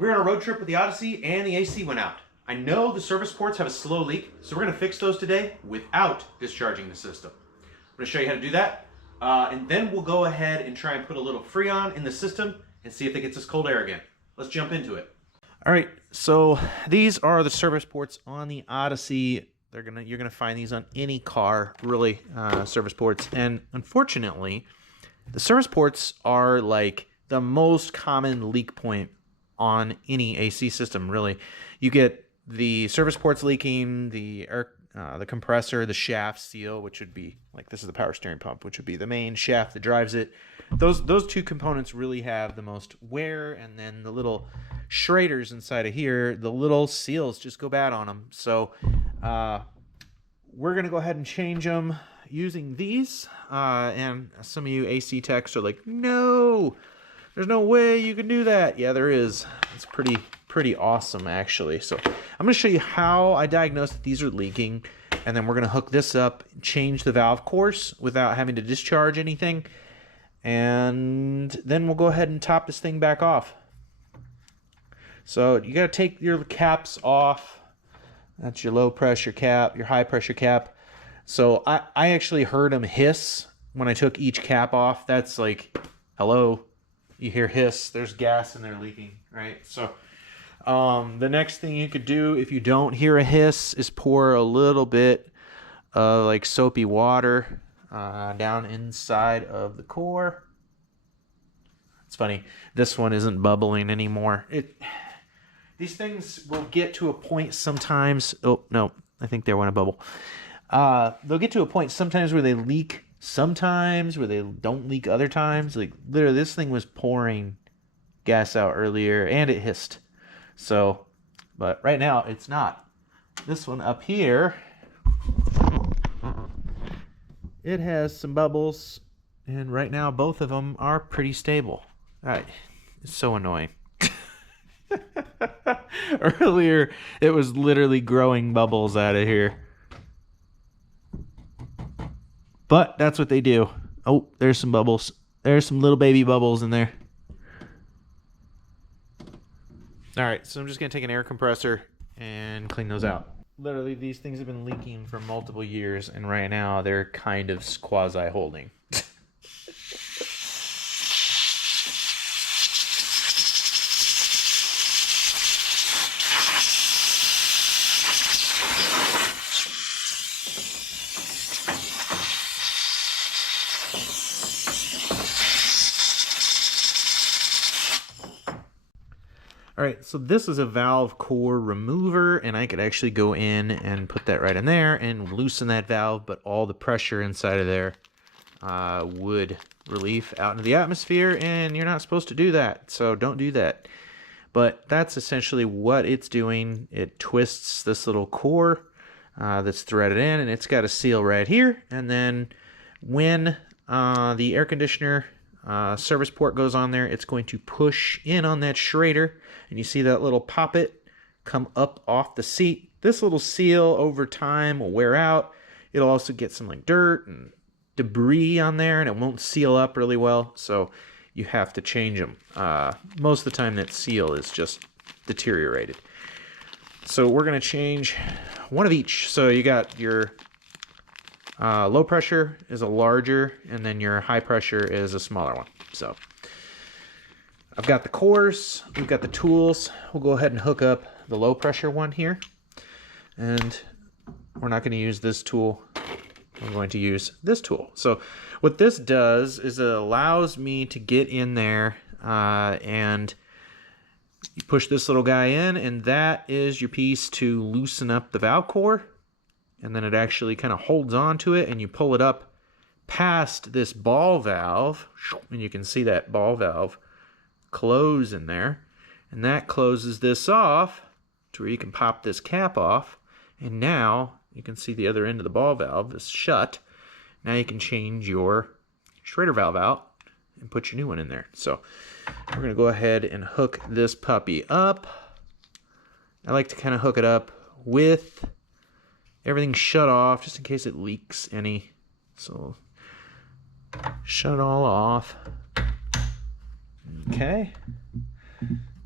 We're on a road trip with the Odyssey and the AC went out. I know the service ports have a slow leak, so we're going to fix those today without discharging the system. I'm going to show you how to do that, and then we'll go ahead and try and put a little Freon in the system and see if it gets us cold air again. Let's jump into it. All right, so these are the service ports on the Odyssey. You're gonna find these on any car, really, service ports. And unfortunately, the service ports are like the most common leak point on any AC system, really. You get the service ports leaking, the compressor, the shaft seal, which would be like, this is the power steering pump, which would be the main shaft that drives it. Those two components really have the most wear, and then the little Schraders inside of here, the little seals just go bad on them. So we're gonna go ahead and change them using these. And some of you AC techs are like, no, there's no way you can do that. Yeah, there is. It's pretty awesome, actually. So I'm gonna show you how I diagnose that these are leaking, and then we're gonna hook this up, change the valve course without having to discharge anything, and then we'll go ahead and top this thing back off. So you got to take your caps off. That's your low pressure cap, your high pressure cap. So I actually heard them hiss when I took each cap off. That's like, hello, you hear hiss, there's gas in there leaking, right? So the next thing you could do if you don't hear a hiss is pour a little bit of like soapy water down inside of the core. It's funny, this one isn't bubbling anymore. These things will get to a point sometimes. Oh, no, I think they want to bubble. They'll get to a point sometimes where they leak, sometimes where they don't leak other times. Like, literally, this thing was pouring gas out earlier, and it hissed. So, but right now, it's not. This one up here, it has some bubbles, and right now, both of them are pretty stable. All right, it's so annoying. Earlier, it was literally growing bubbles out of here. But that's what they do. Oh, there's some bubbles. There's some little baby bubbles in there. All right, so I'm just going to take an air compressor and clean those out. Literally, these things have been leaking for multiple years, and right now they're kind of quasi-holding. All right, so this is a valve core remover, and I could actually go in and put that right in there and loosen that valve, but all the pressure inside of there would relieve out into the atmosphere, and you're not supposed to do that, so don't do that. But that's essentially what it's doing. It twists this little core that's threaded in, and it's got a seal right here, and then when the air conditioner service port goes on there, it's going to push in on that Schrader, and you see that little poppet come up off the seat. This little seal over time will wear out. It'll also get some like dirt and debris on there, and it won't seal up really well, so you have to change them. Most of the time that seal is just deteriorated. So we're going to change one of each. So you got your low pressure is a larger, and then your high pressure is a smaller one. So I've got the cores, we've got the tools. We'll go ahead and hook up the low pressure one here. And we're not going to use this tool. I'm going to use this tool. So what this does is it allows me to get in there and you push this little guy in, and that is your piece to loosen up the valve core. And then it actually kind of holds on to it, and you pull it up past this ball valve, and you can see that ball valve close in there, and that closes this off to where you can pop this cap off, and now you can see the other end of the ball valve is shut. Now you can change your Schrader valve out and put your new one in there. So we're going to go ahead and hook this puppy up. I like to kind of hook it up with everything shut off just in case it leaks any. So shut it all off. Okay.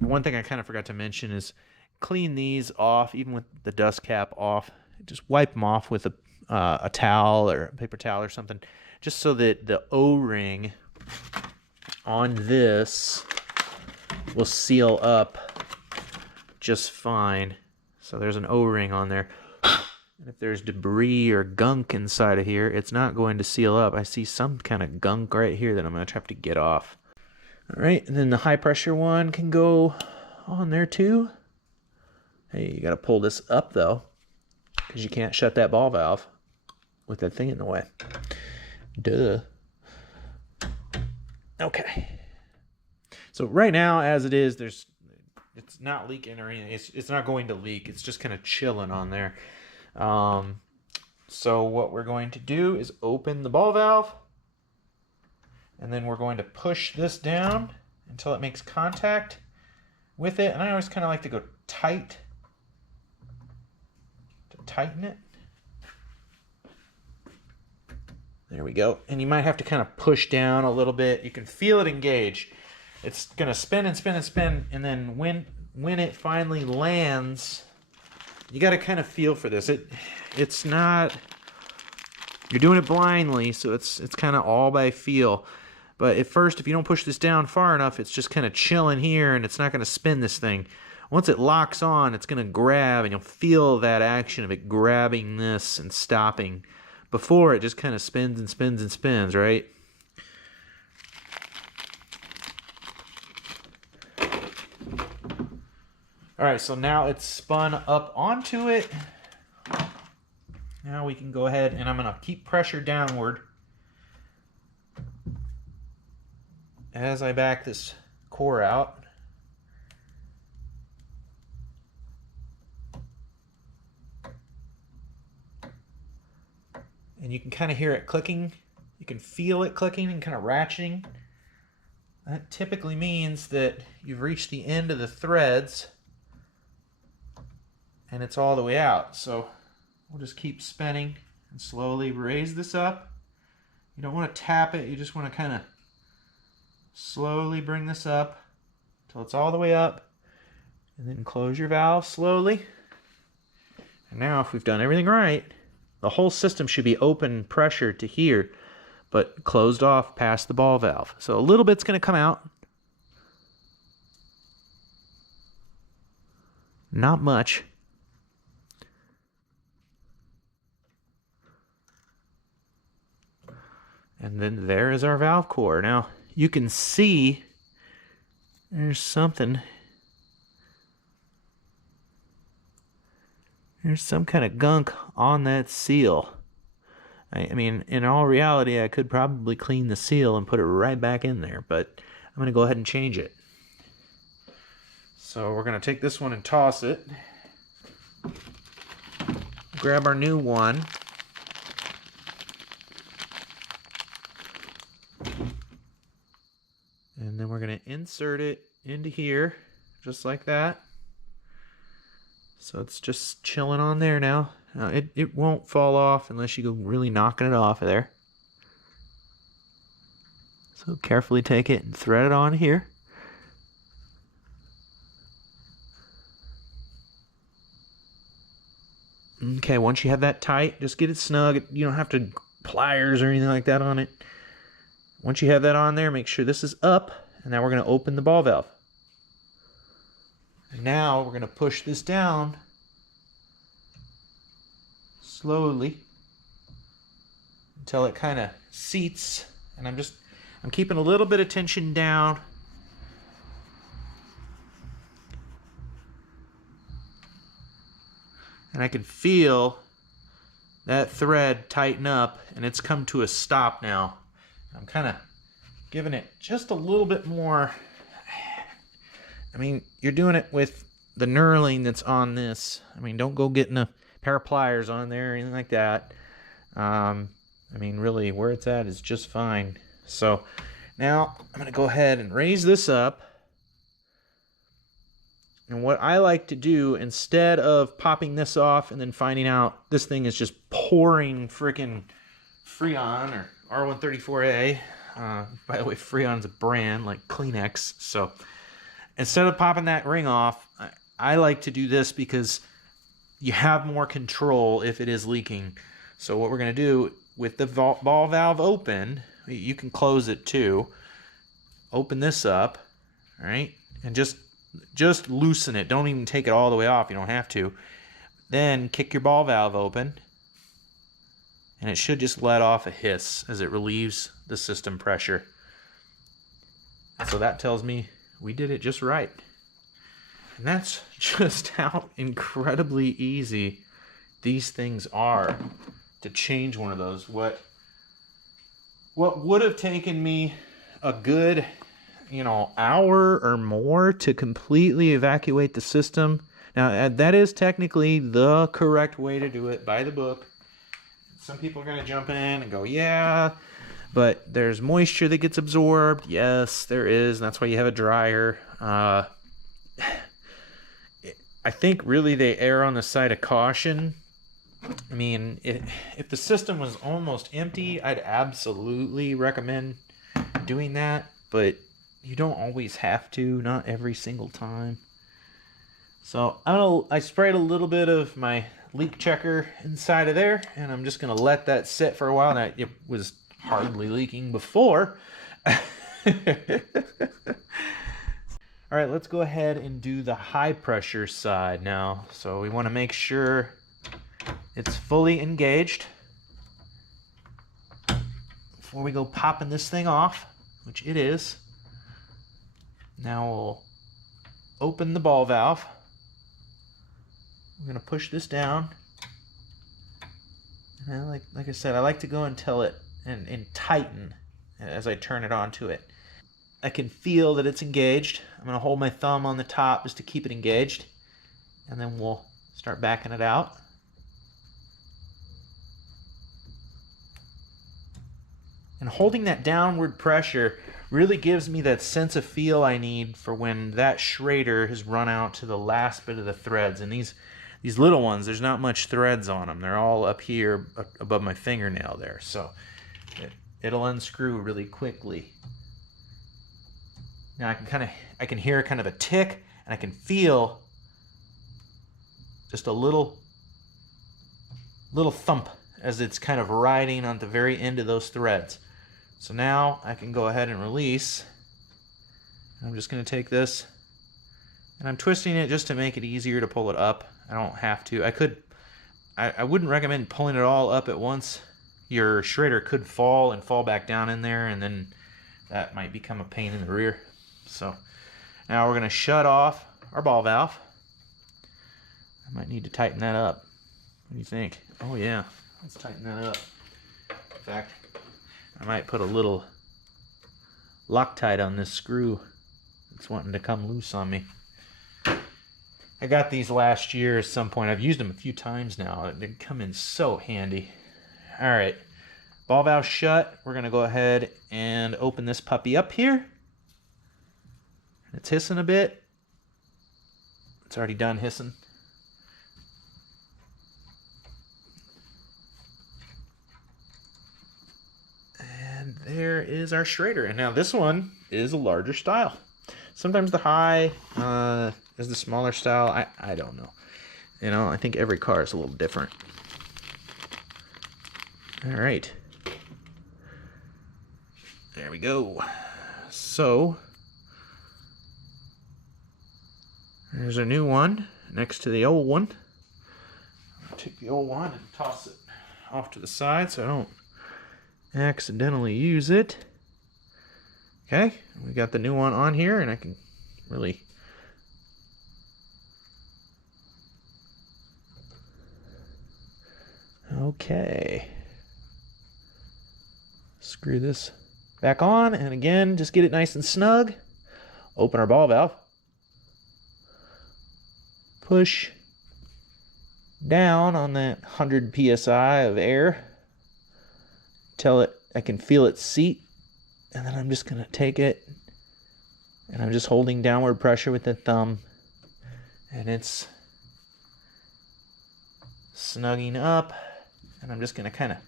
one thing I kind of forgot to mention is clean these off, even with the dust cap off. Just wipe them off with a towel or a paper towel or something, just so that the O-ring on this will seal up just fine. So there's an O-ring on there. And if there's debris or gunk inside of here, it's not going to seal up. I see some kind of gunk right here that I'm going to have to get off. All right, and then the high pressure one can go on there too. Hey, you got to pull this up though, because you can't shut that ball valve with that thing in the way. Duh. Okay. So right now, as it is, it's not leaking or anything. It's not going to leak. It's just kind of chilling on there. So what we're going to do is open the ball valve, and then we're going to push this down until it makes contact with it. And I always kind of like to go tight to tighten it. There we go. And you might have to kind of push down a little bit. You can feel it engage. It's going to spin and spin and spin, and then when it finally lands, you got to kind of feel for this. It's not, you're doing it blindly, so it's kind of all by feel. But at first, if you don't push this down far enough, it's just kind of chilling here, and it's not going to spin this thing. Once it locks on, it's going to grab, and you'll feel that action of it grabbing this and stopping. Before, it just kind of spins and spins and spins, right? All right, so now it's spun up onto it. Now we can go ahead, and I'm going to keep pressure downward as I back this core out. And you can kind of hear it clicking. You can feel it clicking and kind of ratcheting. That typically means that you've reached the end of the threads and it's all the way out. So we'll just keep spinning and slowly raise this up. You don't want to tap it. You just want to kind of slowly bring this up until it's all the way up, and then close your valve slowly. And now if we've done everything right, the whole system should be open pressure to here, but closed off past the ball valve. So a little bit's going to come out. Not much. And then there is our valve core. Now you can see there's something. There's some kind of gunk on that seal. I mean, in all reality, I could probably clean the seal and put it right back in there, but I'm going to go ahead and change it. So we're going to take this one and toss it. Grab our new one. And then we're going to insert it into here, just like that. So it's just chilling on there now. It won't fall off unless you go really knocking it off of there. So carefully take it and thread it on here. Okay, once you have that tight, just get it snug. You don't have to pliers or anything like that on it. Once you have that on there, make sure this is up, and now we're going to open the ball valve. And now we're going to push this down slowly until it kind of seats. And I'm keeping a little bit of tension down. And I can feel that thread tighten up, and it's come to a stop now. I'm kind of giving it just a little bit more. I mean, you're doing it with the knurling that's on this. I mean, don't go getting a pair of pliers on there or anything like that. I mean, really, where it's at is just fine. So now I'm going to go ahead and raise this up. And what I like to do, instead of popping this off and then finding out this thing is just pouring freaking Freon or R134a. By the way, Freon's a brand like Kleenex. So instead of popping that ring off, I like to do this because you have more control if it is leaking. So what we're going to do with the ball valve open, you can close it too. Open this up, all right? And just loosen it. Don't even take it all the way off. You don't have to. Then kick your ball valve open, and it should just let off a hiss as it relieves the system pressure. So that tells me we did it just right. And that's just how incredibly easy these things are to change one of those. What would have taken me a good, hour or more to completely evacuate the system. Now, that is technically the correct way to do it by the book. Some people are going to jump in and go, yeah, but there's moisture that gets absorbed. Yes, there is, and that's why you have a dryer. I think really they err on the side of caution. I mean, if the system was almost empty, I'd absolutely recommend doing that, but you don't always have to, not every single time. So I sprayed a little bit of my leak checker inside of there, and I'm just gonna let that sit for a while. Now, it was hardly leaking before. All right, let's go ahead and do the high pressure side now. So we want to make sure it's fully engaged before we go popping this thing off, which it is. Now we'll open the ball valve. We're going to push this down. And like I said, I like to go until it and tighten as I turn it onto it. I can feel that it's engaged. I'm going to hold my thumb on the top just to keep it engaged. And then we'll start backing it out. And holding that downward pressure really gives me that sense of feel I need for when that Schrader has run out to the last bit of the threads. And these little ones, there's not much threads on them. They're all up here above my fingernail there. So it'll unscrew really quickly. Now I can hear kind of a tick, and I can feel just a little thump as it's kind of riding on the very end of those threads. So now I can go ahead and release. I'm just going to take this, and I'm twisting it just to make it easier to pull it up. I don't have to. I wouldn't recommend pulling it all up at once. Your Schrader could fall and fall back down in there, and then that might become a pain in the rear. So now we're going to shut off our ball valve. I might need to tighten that up. What do you think? Oh yeah, let's tighten that up. In fact, I might put a little Loctite on this screw that's wanting to come loose on me. I got these last year at some point. I've used them a few times now. They come in so handy. All right, ball valve shut. We're going to go ahead and open this puppy up here. It's hissing a bit. It's already done hissing. And there is our Schrader. And now this one is a larger style. Sometimes the high is the smaller style. I don't know. I think every car is a little different. All right. There we go. So there's a new one next to the old one. I'll take the old one and toss it off to the side so I don't accidentally use it. Okay, we got the new one on here, and I can really okay. Screw this back on, and again, just get it nice and snug. Open our ball valve. Push down on that 100 psi of air till I can feel it seat, and then I'm just going to take it, and I'm just holding downward pressure with the thumb, and it's snugging up, and I'm just going to kind of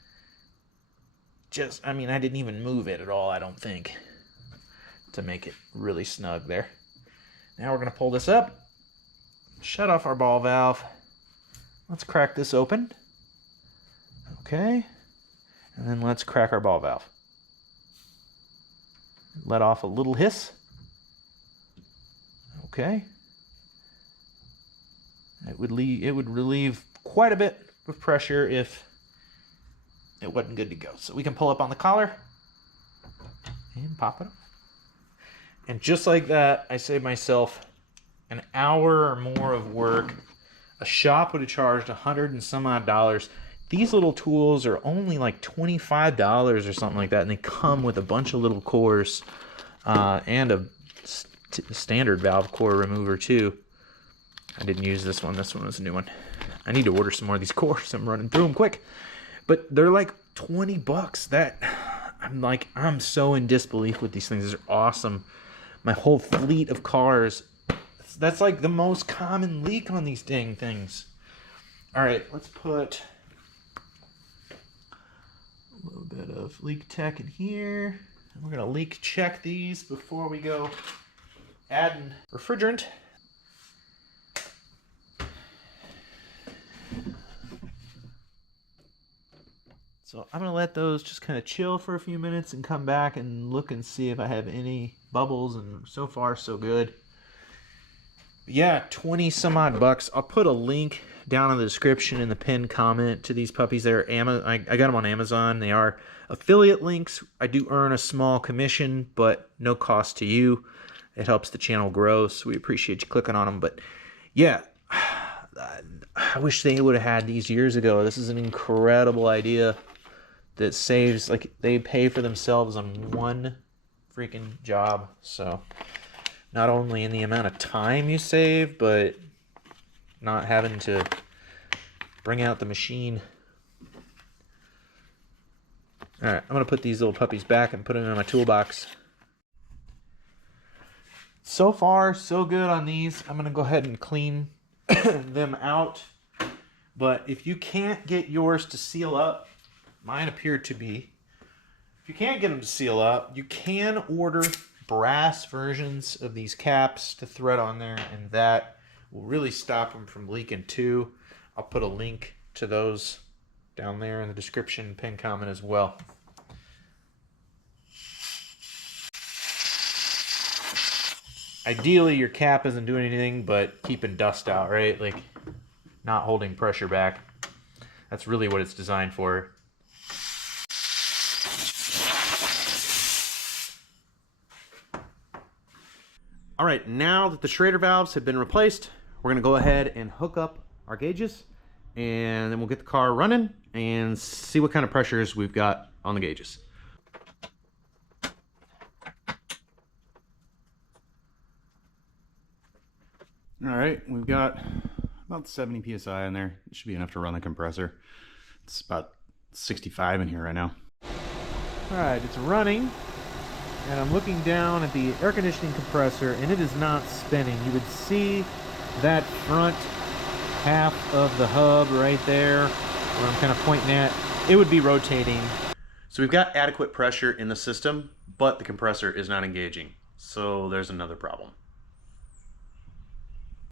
I didn't even move it at all, I don't think, to make it really snug there. Now we're going to pull this up, shut off our ball valve. Let's crack this open. Okay. And then let's crack our ball valve. Let off a little hiss. Okay. It would relieve quite a bit of pressure if it wasn't good to go. So we can pull up on the collar and pop it up. And just like that, I saved myself an hour or more of work. A shop would have charged $100 and some odd. These little tools are only like $25 or something like that, and they come with a bunch of little cores and a standard valve core remover too. I didn't use this one. This one was a new one. I need to order some more of these cores. I'm running through them quick, but they're like 20 bucks. That I'm so in disbelief with these things. These are awesome. My whole fleet of cars. That's like the most common leak on these dang things. All right, let's put a little bit of leak tech in here. And we're gonna leak check these before we go adding refrigerant. So I'm gonna let those just kind of chill for a few minutes and come back and look and see if I have any bubbles, and so far so good. Yeah, 20 some odd bucks. I'll put a link down in the description in the pinned comment to these puppies. They're I got them on Amazon. They are affiliate links. I do earn a small commission, but no cost to you. It helps the channel grow, so we appreciate you clicking on them. But yeah, I wish they would have had these years ago. This is an incredible idea that saves, like, they pay for themselves on one freaking job. So not only in the amount of time you save, but not having to bring out the machine. All right, I'm gonna put these little puppies back and put them in my toolbox. So far, so good on these. I'm gonna go ahead and clean them out. But if you can't get yours to seal up, mine appeared to be. If you can't get them to seal up, you can order brass versions of these caps to thread on there, and that will really stop them from leaking too. I'll put a link to those down there in the description, pin comment as well. Ideally, your cap isn't doing anything but keeping dust out, right? Like, not holding pressure back. That's really what it's designed for. All right, now that the Schrader valves have been replaced, we're gonna go ahead and hook up our gauges, and then we'll get the car running and see what kind of pressures we've got on the gauges. All right, we've got about 70 psi in there. It should be enough to run the compressor. It's about 65 in here right now. All right, it's running, and I'm looking down at the air conditioning compressor, and it is not spinning. You would see that front half of the hub right there, where I'm kind of pointing at. It would be rotating. So we've got adequate pressure in the system, but the compressor is not engaging. So there's another problem.